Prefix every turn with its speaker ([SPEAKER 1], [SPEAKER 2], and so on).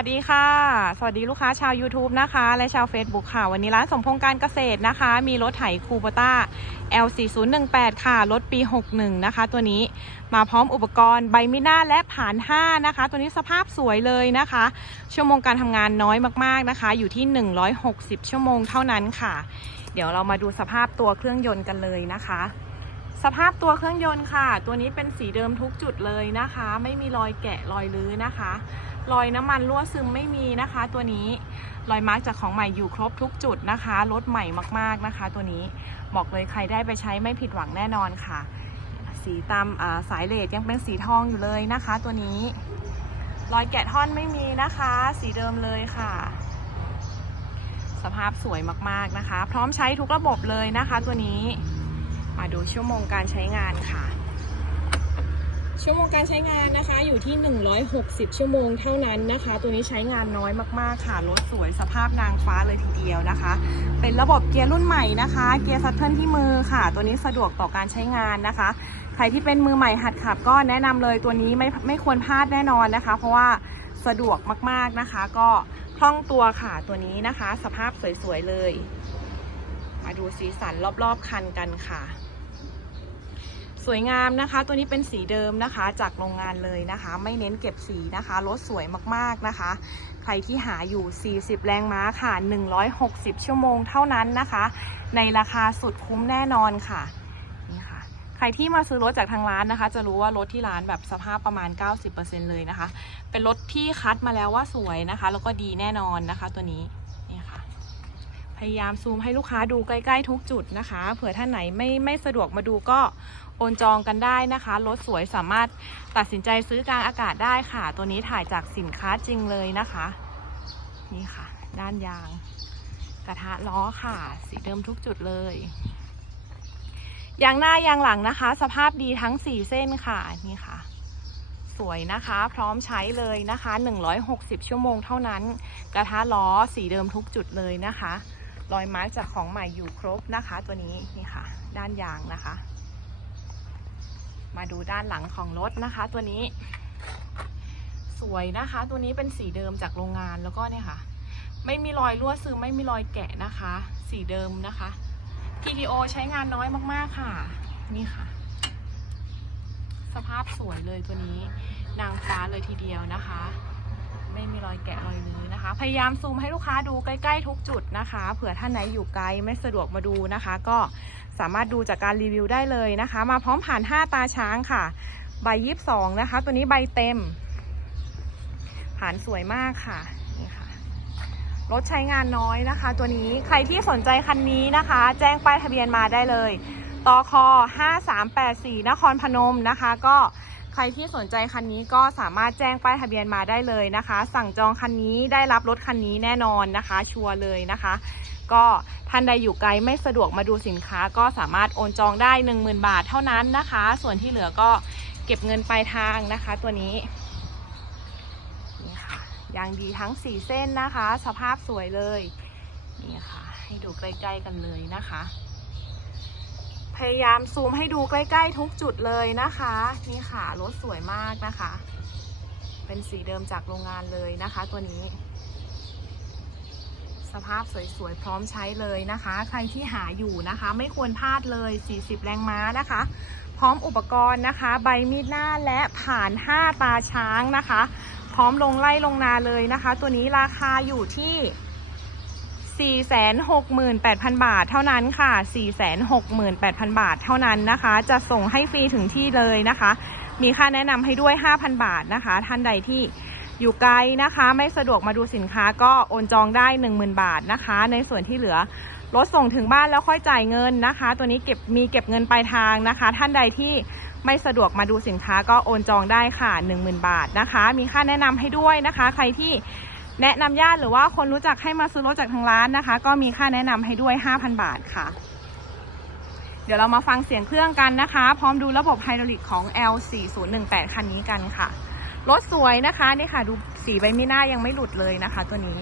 [SPEAKER 1] วัสดีค่ะ สวัสดีลูกค้าชาว YouTube นะคะ และชาว Facebook ค่ะ วันนี้ร้านสมพงษ์การเกษตรนะคะ มีรถไถคูโบต้า L4018 ค่ะ รถปี 61 นะคะ ตัวนี้มาพร้อมอุปกรณ์ใบมีดหน้าและผ่าน 5 นะคะ ตัวนี้สภาพสวยเลยนะคะ ชั่วโมงการทำงานน้อยมากๆนะคะ อยู่ที่ 160 ชั่วโมงเท่านั้นค่ะ เดี๋ยวเรามาดูสภาพตัวเครื่องยนต์กันเลยนะคะสภาพตัวเครื่องยนต์ค่ะ ตัวนี้เป็นสีเดิมทุกจุดเลยนะคะ ไม่มีรอยแกะรอยลื้อนะคะ รอยน้ำมันรั่วซึมไม่มีนะคะ ตัวนี้รอยมาร์กจากของใหม่อยู่ครบทุกจุดนะคะรถใหม่มากๆนะคะ ตัวนี้บอกเลยใครได้ไปใช้ไม่ผิดหวังแน่นอนค่ะ สีตามาสายเลดยังเป็นสีทองอยู่เลยนะคะ ตัวนี้รอยแกะท่อนไม่มีนะคะ สีเดิมเลยค่ะ สภาพสวยมากๆนะคะ พร้อมใช้ทุกระบบเลยนะคะ ตัวนี้มาดูชั่วโมงการใช้งานค่ะ ชั่วโมงการใช้งานนะคะอยู่ที่ 160 ชั่วโมงเท่านั้นนะคะ ตัวนี้ใช้งานน้อยมากๆค่ะ รถสวยสภาพนางฟ้าเลยทีเดียวนะคะ เป็นระบบเกียร์รุ่นใหม่นะคะ เกียร์ซัตเทิลที่มือค่ะ ตัวนี้สะดวกต่อการใช้งานนะคะ ใครที่เป็นมือใหม่หัดขับก็แนะนำเลยตัวนี้ไม่ไม่ควรพลาดแน่นอนนะคะ เพราะว่าสะดวกมากๆนะคะ ก็คล่องตัวค่ะตัวนี้นะคะ สภาพสวยๆเลย มาดูสีสันรอบๆคันกันค่ะ สวยงามนะคะ ตัวนี้เป็นสีเดิมนะคะจากโรงงานเลยนะคะ ไม่เน้นเก็บสีนะคะรถสวยมากๆนะคะ ใครที่หาอยู่ 40 แรงม้าค่ะ 160 ชั่วโมงเท่านั้นนะคะ ในราคาสุดคุ้มแน่นอนค่ะนี่ค่ะ ใครที่มาซื้อรถจากทางร้านนะคะ จะรู้ว่ารถที่ร้านแบบสภาพประมาณ 90%เลยนะคะ เป็นรถที่คัดมาแล้วว่าสวยนะคะ แล้วก็ดีแน่นอนนะคะตัวนี้ พยายามซูมให้ลูกค้าดูใกล้ๆทุกจุดนะคะ เผื่อท่านไหนไม่ไม่สะดวกมาดูก็โอนจองกันได้นะคะรถสวยสามารถตัดสินใจซื้อกลางอากาศได้ค่ะ ตัวนี้ถ่ายจากสินค้าจริงเลยนะคะ นี่ค่ะ ด้านยาง กระทะล้อค่ะ สีเดิมทุกจุดเลยยางหน้ายางหลังนะคะ สภาพดีทั้ง 4 เส้นค่ะนี่ค่ะ สวยนะคะ พร้อมใช้เลยนะคะ 160 ชั่วโมงเท่านั้น กระทะล้อสีเดิมทุกจุดเลยนะคะ รอยมาร์กจากของใหม่อยู่ครบนะคะ ตัวนี้นี่ค่ะ ด้านยางนะคะ มาดูด้านหลังของรถนะคะ ตัวนี้ สวยนะคะ ตัวนี้เป็นสีเดิมจากโรงงานแล้วก็เนี่ยค่ะ ไม่มีรอยรั่วซึมไม่มีรอยแกะนะคะ สีเดิมนะคะ PTO ใช้งานน้อยมากๆค่ะ นี่ค่ะ สภาพสวยเลยตัวนี้ นางฟ้าเลยทีเดียวนะคะ ไม่มีรอยแกะรอยลื้อนะคะ พยายามซูมให้ลูกค้าดูใกล้ ๆ ทุกจุดนะคะ เผื่อท่านไหนอยู่ไกลไม่สะดวกมาดูนะคะ ก็สามารถดูจากการรีวิวได้เลยนะคะ มาพร้อมผ่าน 5 ตาช้างค่ะ ใบยีบสองนะคะ ตัวนี้ใบเต็ม ผ่านสวยมากค่ะนี่ค่ะ รถใช้งานน้อยนะคะ ตัวนี้ใครที่สนใจคันนี้นะคะ แจ้งป้ายทะเบียนมาได้เลยตอคอ5384 นครพนมนะคะ ก็ ใครที่สนใจคันนี้ก็สามารถแจ้งป้ายทะเบียนมาได้เลยนะคะ สั่งจองคันนี้ได้รับรถคันนี้แน่นอนนะคะ ชัวร์เลยนะคะ ก็ท่านใดอยู่ไกลไม่สะดวกมาดูสินค้า ก็สามารถโอนจองได้ 10,000 บาทเท่านั้นนะคะ ส่วนที่เหลือก็เก็บเงินปลายทางนะคะ ตัวนี้นี่ค่ะยางดีทั้ง 4 เส้นนะคะ สภาพสวยเลยนี่ค่ะ ให้ดูใกล้ๆกันเลยนะคะ พยายามซูมให้ดูใกล้ ๆ ทุกจุดเลยนะคะ นี่ค่ะรถสวยมากนะคะ เป็นสีเดิมจากโรงงานเลยนะคะ ตัวนี้ สภาพสวยๆพร้อมใช้เลยนะคะ ใครที่หาอยู่นะคะ ไม่ควรพลาดเลย 40 แรงม้านะคะ พร้อมอุปกรณ์นะคะ ใบมีดหน้าและผ่าน 5 ตาช้างนะคะ พร้อมลงไล่ลงนาเลยนะคะ ตัวนี้ราคาอยู่ที่ 468,000 บาทเท่านั้นค่ะ 468,000 บาทเท่านั้นนะคะ จะส่งให้ฟรีถึงที่เลยนะคะ มีค่าแนะนำให้ด้วย 5,000 บาทนะคะ ท่านใดที่อยู่ไกลนะคะ ไม่สะดวกมาดูสินค้าก็โอนจองได้ 10,000 บาทนะคะ ในส่วนที่เหลือรถส่งถึงบ้านแล้วค่อยจ่ายเงินนะคะ ตัวนี้เก็บมีเก็บเงินปลายทางนะคะ ท่านใดที่ไม่สะดวกมาดูสินค้าก็โอนจองได้ค่ะ 10,000 บาทนะคะ มีค่าแนะนำให้ด้วยนะคะ ใครที่ แนะนำญาติหรือว่าคนรู้จักให้มาซื้อรถจากทางร้านนะคะ ก็มีค่าแนะนำให้ด้วย 5,000 บาทค่ะ เดี๋ยวเรามาฟังเสียงเครื่องกันนะคะ พร้อมดูระบบไฮดรอลิกของ L4018 คันนี้กันค่ะ รถสวยนะคะนี่ค่ะ ดูสีใบมีหน้ายังไม่หลุดเลยนะคะ ตัวนี้